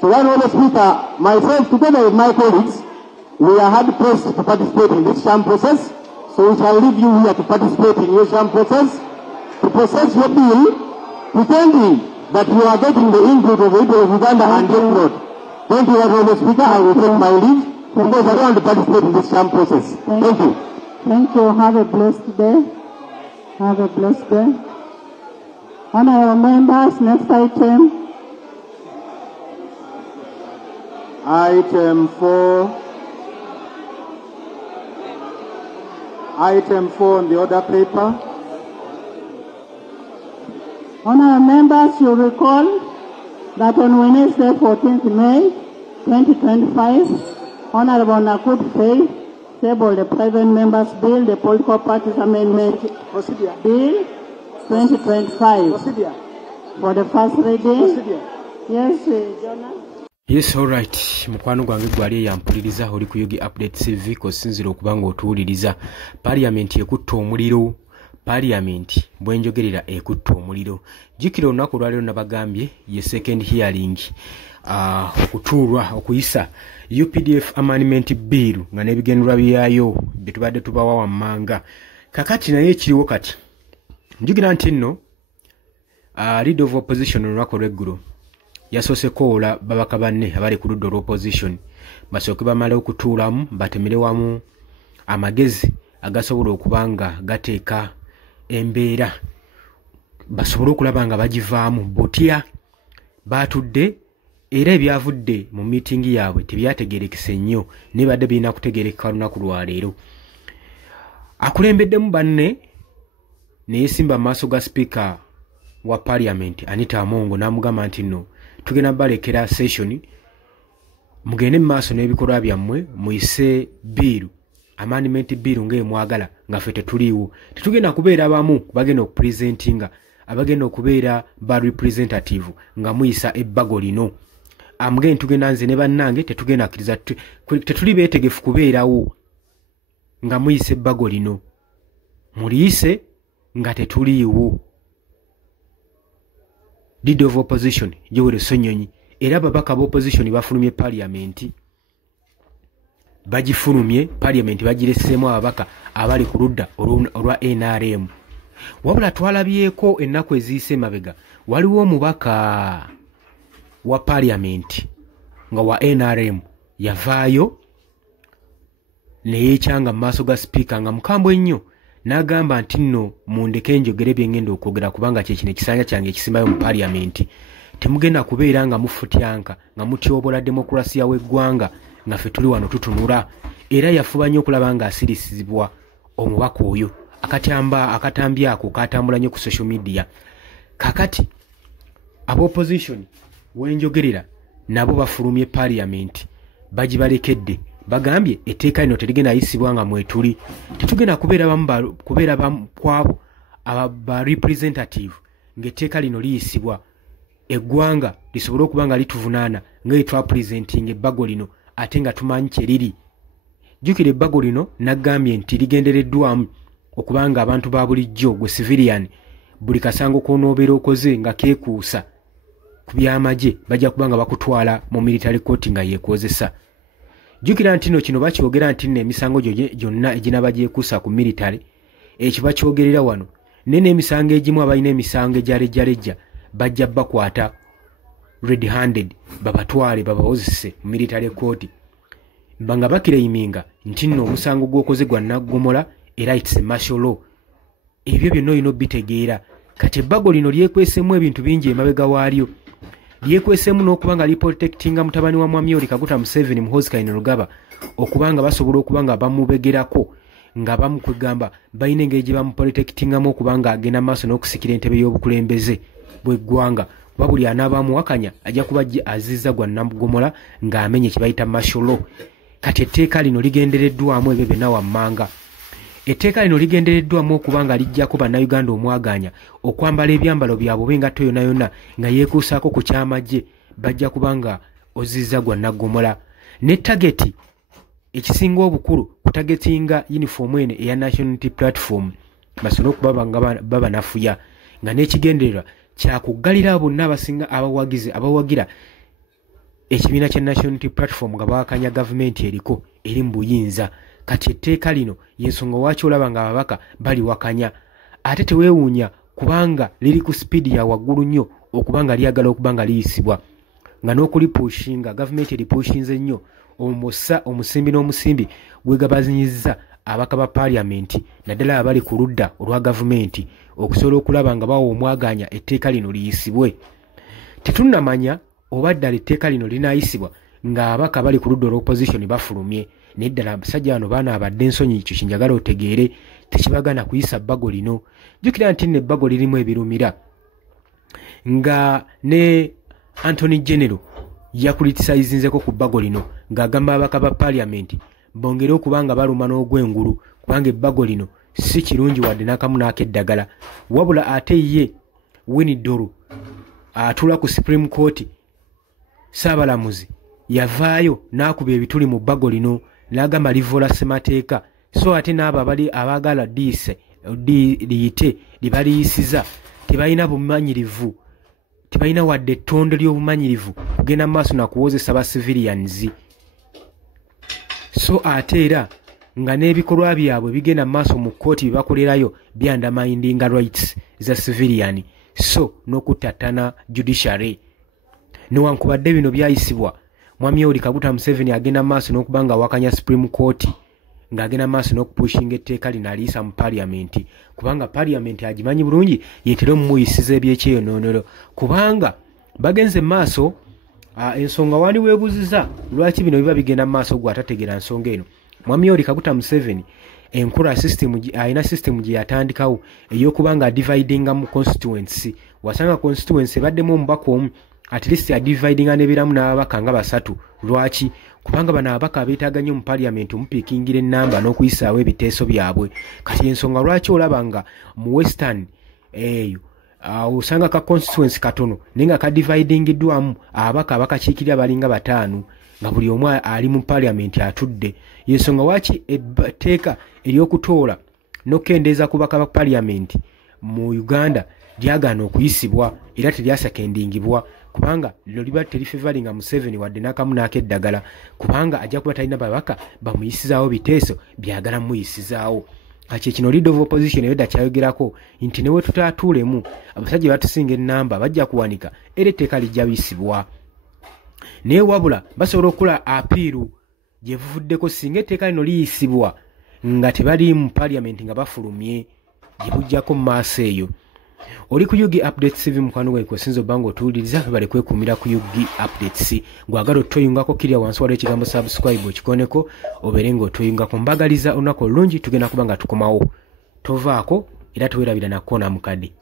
So, Honourable Speaker, my friends, together with my colleagues, we are hard pressed to participate in this sham process. So we shall leave you here to participate in your sham process, to process your bill, pretending that you are getting the input of the people of Uganda and your vote. Thank you, Honourable Speaker. I will take my leave because I don't want to participate in this sham process. Thank you. Thank you. Have a blessed day. Have a blessed day. Honourable members, next item. Item 4. Item 4 on the order paper. Honourable members, you recall that on Wednesday, 14th May 2025, Honourable Nakut Faith tabled the private members' bill, the Political Parties Amendment Bill 2025 for the first reading. Yes, Jonas. Yes, all right. Mukwano gwange gwali yampuliriza oli ku Yugi Update TV ko sinzira okubanga otuwuliriza. Parliament ekutta omuliro. Parliament bwenjogerera ekutta omuliro. Jikira olunaku lwaliro nabagambye ye second hearing okutuulwa okuyisa UPDF Amendment Bill nga n'ebigendera byayo bye tubadde tubawa wammanga. Kakati naye ekiriwo kati. Njugira nti nno leader of opposition olunaku lw'eggulu yasoose koola babaka banne abali ku ludda olw'opposition basooke bamale okutuulamu batemere wamu amagezi agasobola okuba nga gateeka embeera basobole okulaba nga bagivaamu butya baatudde era ebyavudde mu miitingi yaabwe tebyategeerekese nnyo naye badde birina kutegeerekeka lunaku lwaleero. Akulembeddemu banne ne yeesimba mu maaso ga sipiika wa Parliament Anita Amongo n'amugamba nti nno tugenda balekera session mugende mu maaso n'ebikolwa byammwe muyise biiru amendment biiru ng'emwagala nga ffe tetuliiwo tetugenda kubeera abamu bagenda okupresentinga abagenda okubeera ba representative nga muyisa ebbago lino amugende tugenda nze ne bannange tetugenda akkiriza tetuli beetegefu kubeerawo nga muyise ebbago lino muliyise nga tetuliiwo. Leader of opposition Yoweri Sonyonyi era babaka b'opposition bafulumye parliament bagifulumye parliament bagireseemu ababaka abali ku ludda olwa NRM. Wabula twalabyeko ennaku eziyise mabega waliwo omubaka wa parliament nga wa NRM yavaayo neyeekyanga mu maaso ga sipiika nga mukambwe ennyo n'agamba nti nno mundeke njogere bye ngenda okwogera kubanga kyekino ekisanja kyange ekisimbayo mu parliament temugenda kubeera nga mufutyanka nga mutyobola demokrasiya w'eggwanga nga ffe tuli wano tutunula. Era yafuba nnyo okulaba nga asirisizibwa omubaka oyo akatambi ako katambula nnyo ku social media. Kakati ab'opposition wenjogerera nabo bafulumye parliament bagibalekedde bagambye etteeka lino terigenda yisibwa nga mwetuli tetugenda kubeera bamu kwabo aba representative ng'etteeka lino liyisibwa eggwanga lisobole okuba nga lituvunaana ng'etwa presenting ebbago lino ate nga tumanyi kye liri. Jjukira ebbago lino naggambye nti ligendereddwamu okuba nga abantu ba bulijjo gwe civilian buli kasango k'onoobeera okoze nga keekuusa ku by'amagye bajja kuba nga bakutwala mu military court nga yeekozesa. Jjukira nti nno kino bakyogera nti nno emisango gyonna eginaba gyekuusa ku military ekyo bakyogerera wano naye n'emisango egimu abalina emisango egyalejjalejja bajja bakwata red handed babatwale babawozese mu military court nga bakireyiminga nti nno omusango gw'okoze gwa naggomola era it's a martial law. Ebyo byonna olina obitegeera. Kati ebbago lino lyekwesemu ebintu bingi emabega waalyo lyekwesemu n'okuba nga liprotectinga mutabani wa Mwami Yoweri Kaguta Museveni Muhoozi Kainerugaba okuba nga basobola okuba nga bamubegerako nga bamukwegamba balina engeri gye bamuprotectingamu okuba nga agenda maaso n'okusikira entebe y'obukulembeze bw'eggwanga kuba buli anaabamuwakanya ajja kuba azizza gwa nnamugomola ng'amenye kye bayita martial law. Kati etteeka lino ligendereddwamu ebyo byonna wammanga. Etteeka lino ligendereddwamu okuba nga lijjako bannayuganda omwaganya okwambala ebyambalo byabwe oba engatto yonna yonna nga yeekuusaako ku kyamagye bajja kuba nga ozizza gwa naggomola. Ne tageti ekisinga obukulu kutagetinga uniform ene eya National Unity Platform basobole okuba nga babanafuya nga n'ekigendererwa kyakuggalira bonna abasinga abawagira ekibiina kya National Unity Platform nga bawakanya gavumenti eriko eri mu buyinza. Kati etteeka lino y'ensonga lwaki olaba nga ababaka baliwakanya ate teweewuunya kubanga liri ku sipiidi ya waggulu nnyo okubanga lyagala okubanga liyisibwa nga n'okulipushinga gavumenti eripushinze nnyo omusa omusimbi n'omusimbi gwegabazinyizza abaka ba paliamenti naddala abali ku ludda olwa gavumenti okusobola okulaba nga bawa omwaganya etteeka lino liyisibwe. Tetunnamanya oba ddala etteeka lino linaayisibwa ng'abaka bali ku ludda olw'opposition bafulumye naye ddala abasajja bano baana abadde ensonyi ekyo kinjagala otegeere tekibagana kuyisa bbago lino. Jjukira nti nno ebbago lirimu ebirumira nga ne Anthony General yakulitisayizinzeko ku bbago lino ng'agamba abaka ba paliamenti bongere okubanga baluma n'ogwengulu kubanga ebbago lino si kirungi wadde n'akamu n'akeddagala wabula ate ye Winnie-Dolo atula ku Supreme Court Saabalamuzi yavaayo n'akuba ebituli mu bbago lino n'agamba livoola ssemateeka so ate n'abo abaagala liyite libaliyisiza tebalina bumanyirivu tebalina wadde ettondo ly'obumanyirivu kugenda mu maaso nakuwozesa ba civilians. So ate era nga n'ebikolwa byabwe bigenda mu maaso mu kkooti bye bakolerayo byandamindinga rights za civilian so n'okutattana judiciary. Newankubadde bino byayisibwa Mwami Yoweri Kaguta Museveni agenda mu maaso n'okubanga awakanya Supreme Court ng'agenda mu maaso n'okupushinga etteeka lino aliyisa mu paliamenti kubanga paliamenti agimanyi bulungi yeetera omumuyisiza ebyekyeyonoonero kubanga bagenze mu maaso ensonga wandi weebuuziza lwaki bino biba bigenda mu maaso gwe atategeera nsonga eno. Mwami Yoweri Kaguta Museveni enkola alina system gye yatandikawo ey'okubanga adividinga mu constituency wasanga constituency ebaddemu omubaka omu at least adividinga n'ebiramu n'ababaka nga basatu. Lwaki? Kubanga bano ababaka abeetaaga nnyo mu paliamenti omupiikingira ennamba n'okuyisaawo ebiteeso byabwe. Kati ensonga lwaki olaba nga mu western eyo osanga ka constituency katono naye nga kadividingiddwamu ababaka abakakiikirira balinga bataano nga buli omu ali mu paliamenti atudde. Yensonga lwaki etteeka ery'okutoola n'okkendeeza ku baka ba paliamenti mu Uganda lyagaana okuyisibwa era teryasakendingibwa kubanga lino liba terifevalinga Museveni wadde n'akamu n'akeddagala kubanga ajja kuba talina babaka bamuyisizaawo biteeso byagala muyisizaawo. Kati kino leader of opposition ebedda kyayogerako nti newe tutaatuulemu abasajja batusinga ennamba bajja kuwanika era etteeka lijja biyisibwa naye wabula basobola okukola apiiru gye buvuddeko singa etteeka lino liyisibwa nga tebali mu paliamenti nga bafulumye gye bujjako mu maaso eyo. Oli ku Yugi Updates TV mukwano gwe kwesinza obanga otuwuliriza bale kwekumira ku Yugi Updates gwagala otoyungako kirya wansi waliwo ekigambo subscribe okikoneko obeere ng'otoyungako mbagaliza olunaku olulungi tugenda kuba nga tukomawo tovaako era tuwerabira nakona mukadde.